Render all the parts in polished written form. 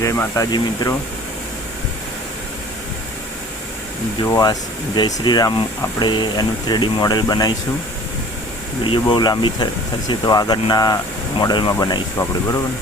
जय माताजी मित्रों। जो आ जय श्री राम આપણે એનું 3D મોડેલ બનાવીશું। વિડીયો બહુ લાંબી થશે તો આગળના મોડેલમાં બનાવીશું આપણે, બરાબર।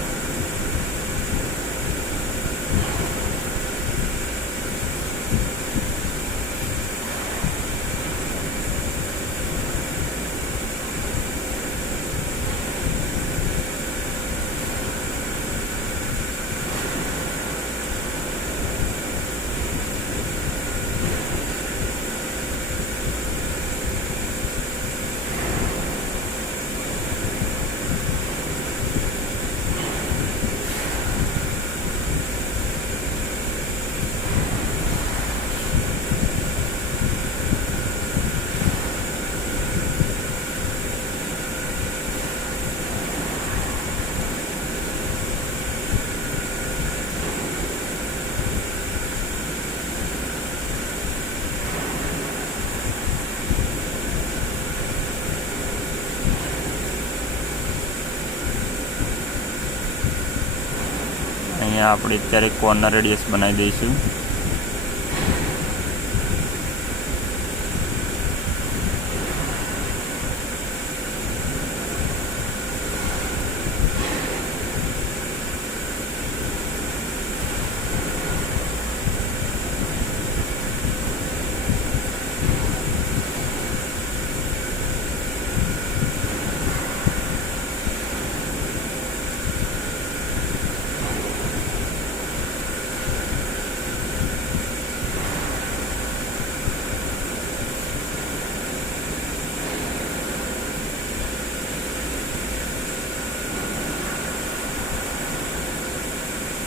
અહીંયા આપણે અત્યારે કોર્નર રેડિયસ બનાવી દઈશું।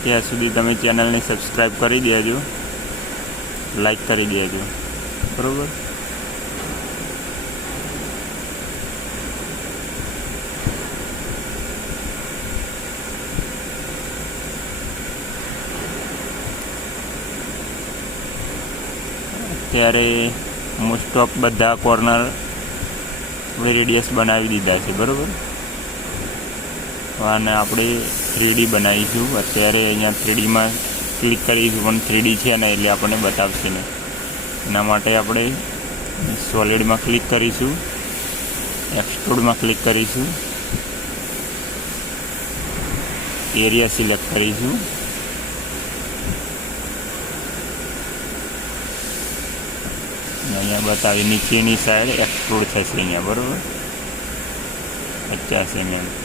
ત્યાં સુધી તમે ચેનલને સબસ્ક્રાઈબ કરી દેજો, લાઈક કરી દેજો, બરાબર। અત્યારે મોસ્ટ ઓફ બધા કોર્નર આપણે રેડિયસ બનાવી દીધા છે, બરાબર। અને આપણે 3D બનાવીશું। અત્યારે અહીંયા 3D માં ક્લિક કરીશું, પણ 3D છે ને એટલે આપણને બતાવશે ને, એના માટે આપણે સોલિડમાં ક્લિક કરીશું, એક્સટ્રુડમાં ક્લિક કરીશું, એરિયા સિલેક્ટ કરીશું, અહીંયા બતાવી નીચેની સાઈડ એક્સટ્રુડ થશે અહીંયા, બરાબર। 50 mm